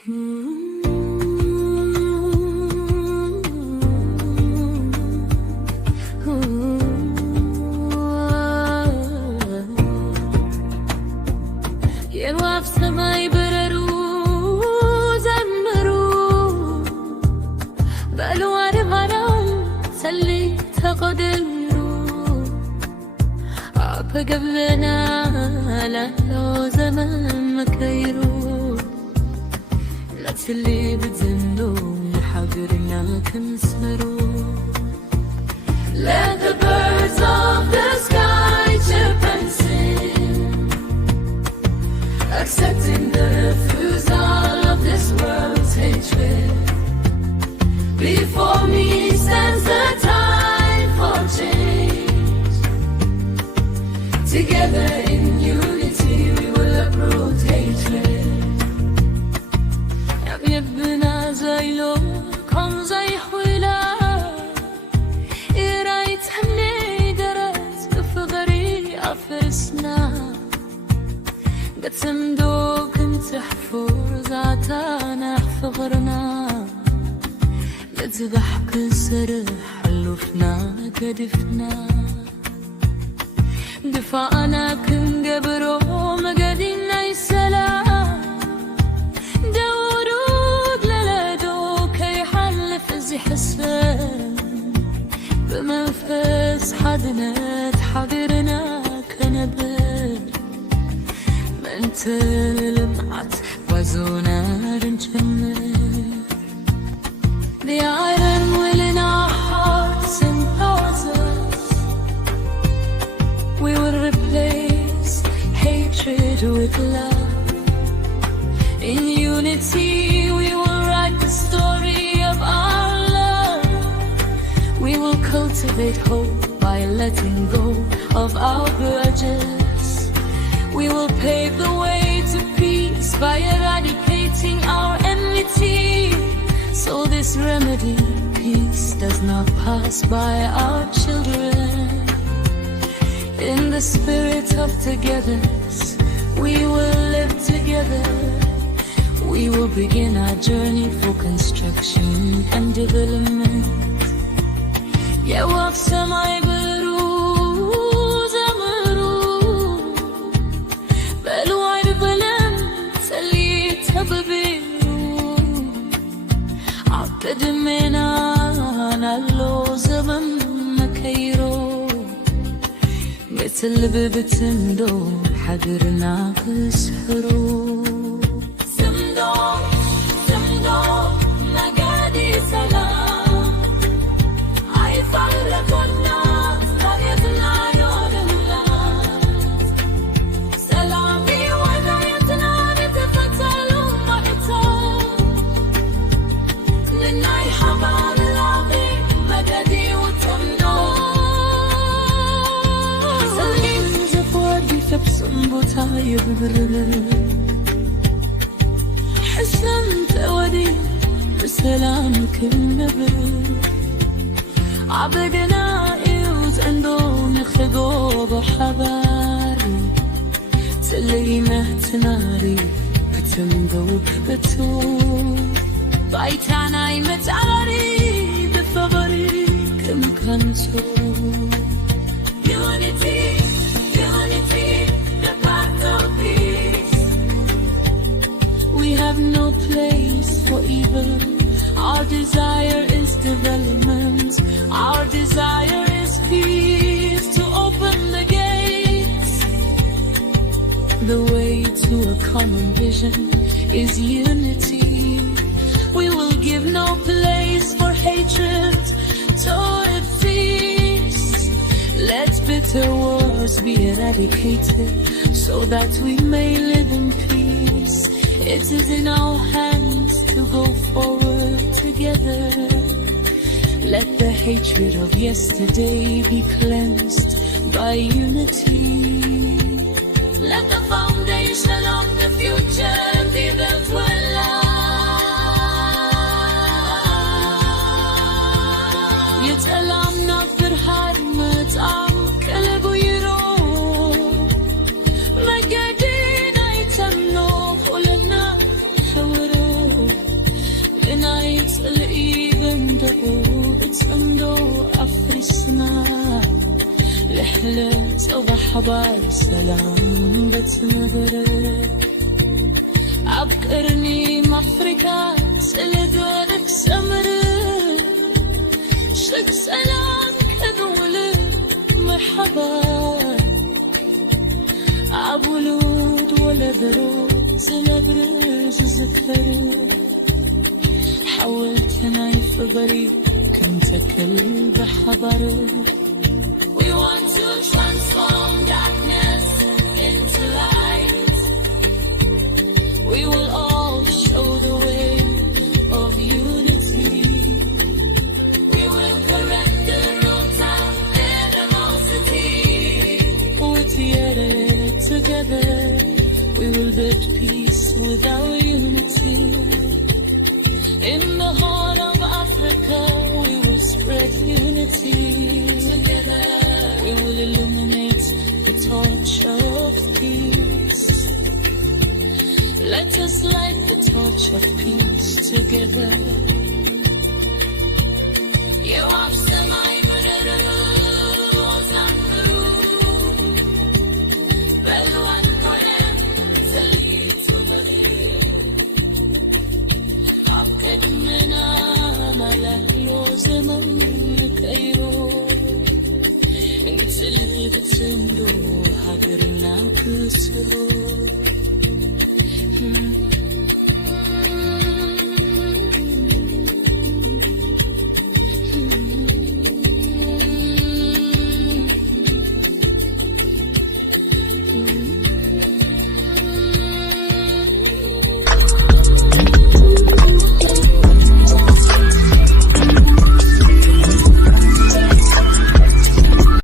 የዋፍ ሰማይ በረሩ ዘምሩ በሉ አድባራው ሰልይ ተቆደሩ አበገብና ላለው ዘመን መከይሩ ለትልይ ብትንዶ حاضرنا كنسمرو Let the birds of the sky chirp and sing, accepting the refusal of this world's hatred. Before me stands the time for change. Together in unity we will uproot hatred. يبنا زيلو كون زي حولا رايت حمني درس بفغري أفرسنا قتمدو كنت حفور ذاتنا فغرنا لتضحك سرح حلفنا كدفنا دفعنا كن قبرو مقادينا السلام حسن بمنفس حدنت حاضرنا كنبل من تلمعت وزونا نجمل The iron will in our hearts empowers us. We will replace hatred with love. In unity we will write the story of our cultivate hope by letting go of our grudges. We will pave the way to peace by eradicating our enmity. So this remedy, peace, does not pass by our children. In the spirit of togetherness, we will live together. We will begin our journey for construction and development. የዋፍ ሰማይ በሩ ዘምሩ በሉ አይበለም ሰልይ ተበቢሩ አበድሜና ናሎ ዘመን መከይሮ የትልብ ብትንዶ ሓድርና ክስሕሩ ስምዶ ስምዶ ነጋዲ ሰላም حسن تودي بسلام كنبر عبدنا إيوز عندهم يخلقوا بحباري تليمه تناري بتمدو بتوب بايتانا يمتعري بفغري كم كنسو Unity, unity, the path of peace. We have no place for evil. Our desire is development. Our desire is peace, to open the gates. The way to a common vision is unity. We will give no place for hatred, toward peace. Let bitter wars be eradicated so that we may live in peace. It is in our hands to go forward together. Let the hatred of yesterday be cleansed by unity. Let the foundation of the future be built with love. يتألمنا فرحات متعب قلبه يروح مجدينا يتمنوا فلنا حوره برحلة وبحضر سلام بتنظرك عبقرني مفرقة سلدولك سمرك شك سلام كذولك مرحبا عبولود ولا برود زمبرز زفرك حاولت نايف بريء كنت كل بحضرك We want to transform darkness into light. We will all show the way of unity. We will correct the roots of animosity. Together, we will build peace with our unity. In the heart of Africa, we will spread unity. Together, we will illuminate the torch of peace. Let us light the torch of peace together. You have samai barara ozangru belwan konem zalit sobali aked mena malahlo zaman kairo انت اللي بتسندو حاضرنا كسرو